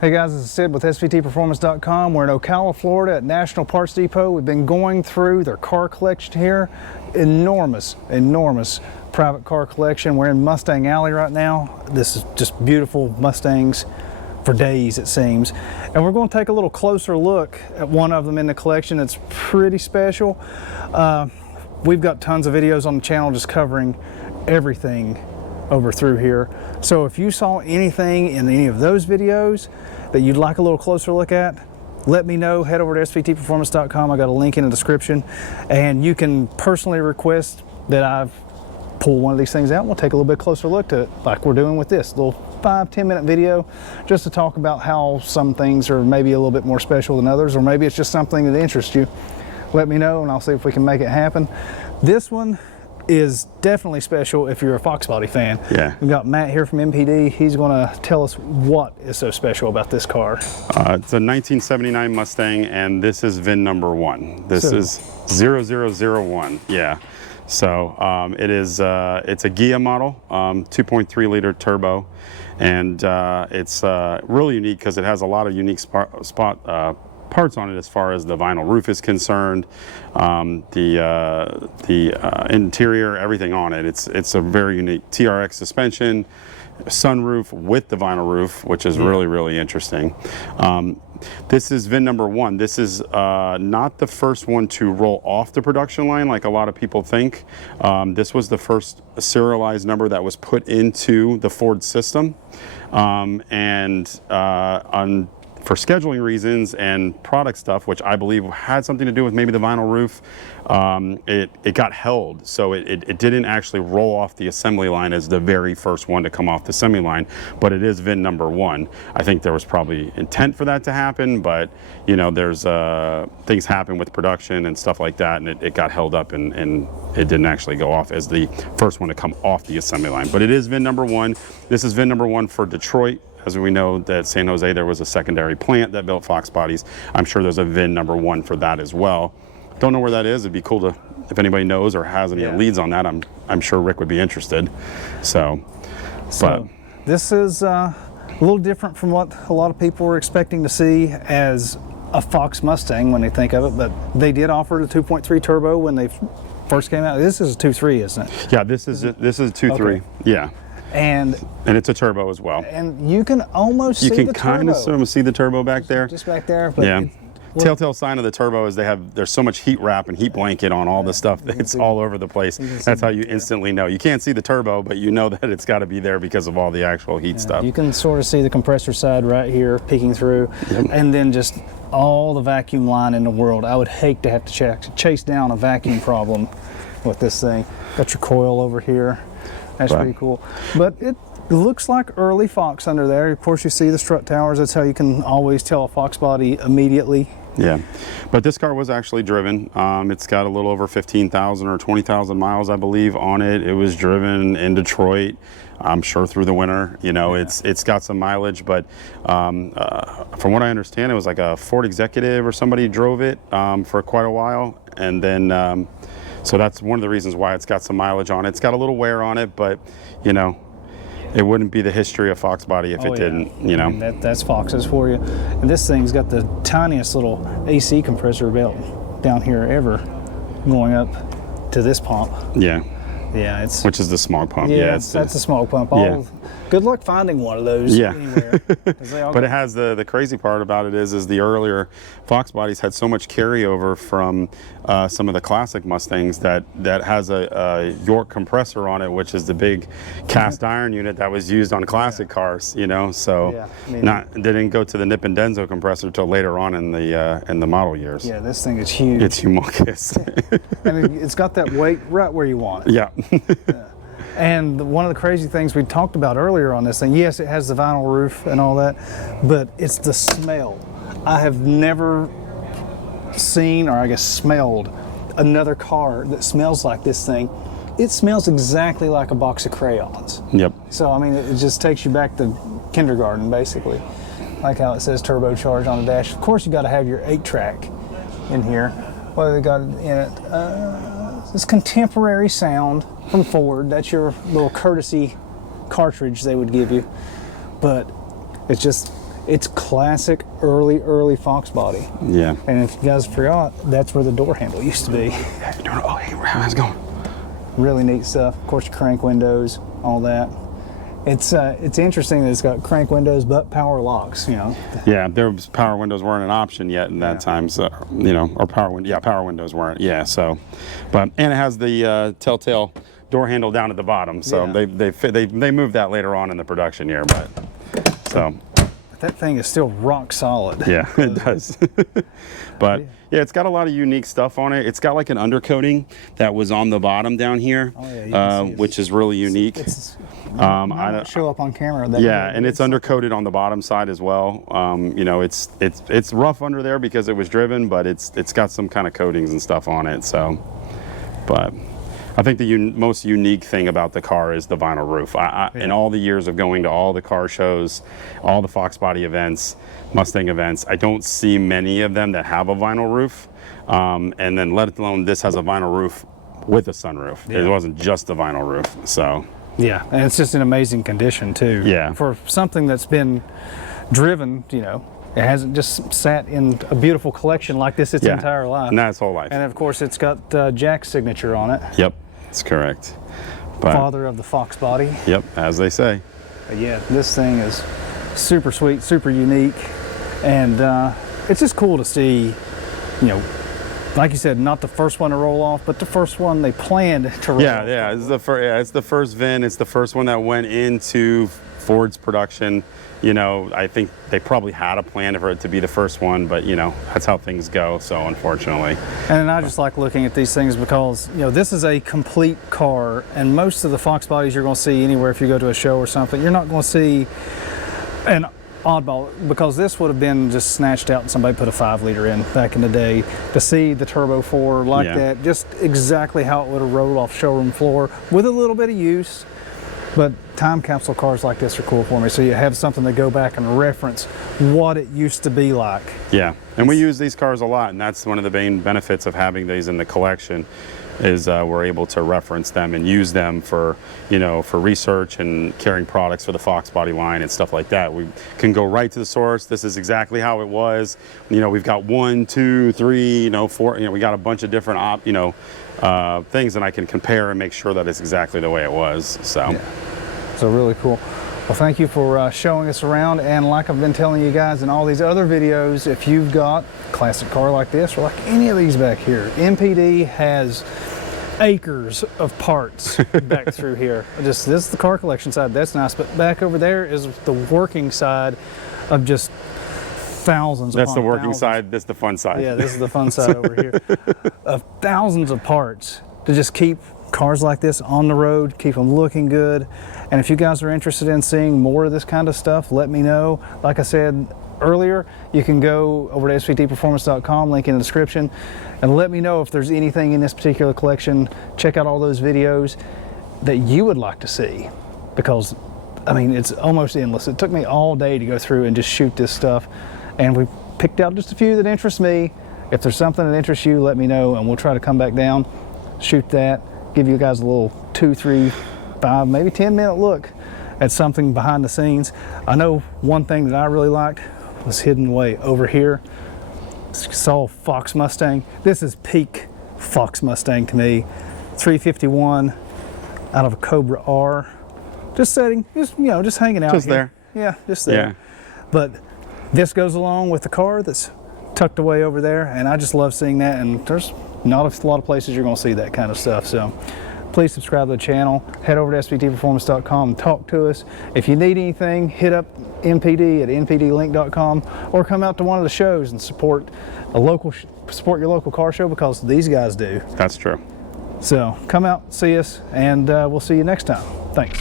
Hey guys, this is Sid with SVTPerformance.com. We're in Ocala, Florida at National Parts Depot. We've been going through their car collection here. Enormous private car collection. We're in Mustang Alley right now. This is just beautiful Mustangs for days, it seems. And we're going to take a little closer look at one of them in the collection that's pretty special. We've got tons of videos on the channel just covering everything over through here. So if you saw anything in any of those videos that you'd like a little closer look at, let me know. Head over to SVTPerformance.com. I got a link in the description, and you can personally request that I've pull one of these things out. We'll take a little bit closer look to it, like we're doing with this little 5-10 minute video, just to talk about how some things are maybe a little bit more special than others, or maybe it's just something that interests you. Let me know and I'll see if we can make it happen. This one is definitely special if you're a Fox Body fan. Yeah. We've got Matt here from MPD. He's going to tell us what is so special about this car. It's a 1979 Mustang, and this is VIN number 1. This is 0001. Yeah. So it's a Ghia model, 2.3 liter turbo, and it's really unique because it has a lot of unique parts on it as far as the vinyl roof is concerned, the interior, everything on it. It's a very unique TRX suspension, sunroof with the vinyl roof, which is really interesting. This is VIN number 1. This is not the first one to roll off the production line like a lot of people think. This was the first serialized number that was put into the Ford system, for scheduling reasons and product stuff, which I believe had something to do with maybe the vinyl roof, it got held. So it didn't actually roll off the assembly line as the very first one to come off the assembly line, but it is VIN number 1. I think there was probably intent for that to happen, but you know, there's things happen with production and stuff like that, and it got held up and it didn't actually go off as the first one to come off the assembly line. But it is VIN number 1. This is VIN number 1 for Detroit. As we know that San Jose, there was a secondary plant that built Fox bodies. I'm sure there's a VIN number 1 for that as well. Don't know where that is. It'd be cool to, if anybody knows or has any leads on that, I'm sure Rick would be interested. So this is a little different from what a lot of people were expecting to see as a Fox Mustang when they think of it, but they did offer the 2.3 turbo when they first came out. This is a 2.3, isn't it? Yeah, this is a 2.3. Okay. Yeah. And it's a turbo as well. And you can almost see the turbo. You can kind of sort of see the turbo back there. Just back there. But yeah. Telltale sign of the turbo is there's so much heat wrap and heat blanket on all the stuff that it's all over the place. That's how you instantly know. You can't see the turbo, but you know that it's got to be there because of all the actual heat stuff. You can sort of see the compressor side right here peeking through, and then just all the vacuum line in the world. I would hate to have to chase down a vacuum problem with this thing. Got your coil over here. That's pretty cool. But it looks like early Fox under there. Of course, you see the strut towers. That's how you can always tell a Fox body immediately. Yeah, but this car was actually driven. It's got a little over 15,000 or 20,000 miles, I believe, on it. It was driven in Detroit, I'm sure through the winter. You know, it's got some mileage, but from what I understand, it was like a Ford executive or somebody drove it for quite a while, and then so that's one of the reasons why it's got some mileage on it. It's got a little wear on it, but you know, it wouldn't be the history of Fox body if it didn't, you know. That's Fox's for you. And this thing's got the tiniest little AC compressor belt down here ever going up to this pump. Yeah. Yeah, which is the smog pump. Yeah, that's a smog pump. Good luck finding one of those anywhere. But it has the crazy part about it is the earlier Fox bodies had so much carryover from some of the classic Mustangs that has a York compressor on it, which is the big cast iron unit that was used on classic cars. You know, so they didn't go to the Nip and Denso compressor until later on in the model years. Yeah, this thing is huge. It's humongous. And it's got that weight right where you want it. Yeah. And one of the crazy things we talked about earlier on this thing, yes, it has the vinyl roof and all that, but it's the smell. I have never seen, or I guess smelled, another car that smells like this thing. It smells exactly like a box of crayons. Yep. So, I mean, it just takes you back to kindergarten, basically. Like how it says turbocharged on the dash. Of course, you got to have your 8-track in here. What do they got in it? This contemporary sound from Ford. That's your little courtesy cartridge they would give you. But it's It's classic early Fox body. Yeah. And if you guys forgot, that's where the door handle used to be. Oh, hey, how's it going? Really neat stuff. Of course, crank windows, all that. It's interesting that it's got crank windows but power locks, you know. Yeah, power windows weren't an option yet in that time, so, you know, or power windows weren't. Yeah, so, and it has the telltale door handle down at the bottom, so they moved that later on in the production year, but so. That thing is still rock solid. Yeah, it does. But yeah, it's got a lot of unique stuff on it. It's got like an undercoating that was on the bottom down here, which is really unique. I don't show up on camera. And it's undercoated on the bottom side as well. You know, it's rough under there because it was driven, but it's got some kind of coatings and stuff on it. So, but I think the most unique thing about the car is the vinyl roof. In all the years of going to all the car shows, all the Fox body events, Mustang events, I don't see many of them that have a vinyl roof. And then let alone this has a vinyl roof with a sunroof. Yeah. It wasn't just a vinyl roof, so. Yeah, and it's just in amazing condition too. Yeah. For something that's been driven, you know, it hasn't just sat in a beautiful collection like this its entire life. And that's whole life. And of course it's got Jack's signature on it. Yep, that's correct. But, father of the Fox body. Yep, as they say. But yeah, this thing is super sweet, super unique, and it's just cool to see, you know, like you said, not the first one to roll off, but the first one they planned to roll off. Yeah, it's the first VIN. It's the first one that went into Ford's production. You know, I think they probably had a plan for it to be the first one, but you know, that's how things go, so unfortunately. And I just like looking at these things because, you know, this is a complete car, and most of the Fox bodies you're going to see anywhere if you go to a show or something, you're not going to see an oddball, because this would have been just snatched out and somebody put a 5-liter in back in the day. To see the Turbo 4 like that, just exactly how it would have rolled off showroom floor with a little bit of use. But time capsule cars like this are cool for me, so you have something to go back and reference what it used to be like. Yeah, and we use these cars a lot, and that's one of the main benefits of having these in the collection, is we're able to reference them and use them for, you know, for research and carrying products for the Fox body line and stuff like that. We can go right to the source. This is exactly how it was. You know, we've got 1, 2, 3, you know, 4. You know, we got a bunch of different things, and I can compare and make sure that it's exactly the way it was. So, so really cool. Well, thank you for showing us around, and like I've been telling you guys in all these other videos, if you've got a classic car like this or like any of these back here, MPD has acres of parts back through here. This is the car collection side, that's nice, but back over there is the working side of just thousands. That's the working side, this is the fun side. Yeah, this is the fun side over here. Of thousands of parts to just keep cars like this on the road, keep them looking good. And if you guys are interested in seeing more of this kind of stuff, let me know. Like I said earlier, you can go over to SVTPerformance.com, link in the description, and let me know if there's anything in this particular collection. Check out all those videos that you would like to see, because I mean, it's almost endless. It took me all day to go through and just shoot this stuff, and we picked out just a few that interest me. If there's something that interests you, let me know, and we'll try to come back down, shoot that, give you guys a little 2, 3, 5, maybe 10-minute look at something behind the scenes. I know one thing that I really liked was hidden away over here. Saw Fox Mustang. This is peak Fox Mustang to me. 351 out of a Cobra R. Just setting, just hanging out. Just here. there. Yeah, just there. Yeah. But this goes along with the car that's tucked away over there, and I just love seeing that, and there's not a lot of places you're going to see that kind of stuff. So please subscribe to the channel, head over to SVTPerformance.com and talk to us. If you need anything, hit up MPD at npdlink.com, or come out to one of the shows and support your local car show, because these guys do. That's true. So come out, see us, and we'll see you next time. Thanks.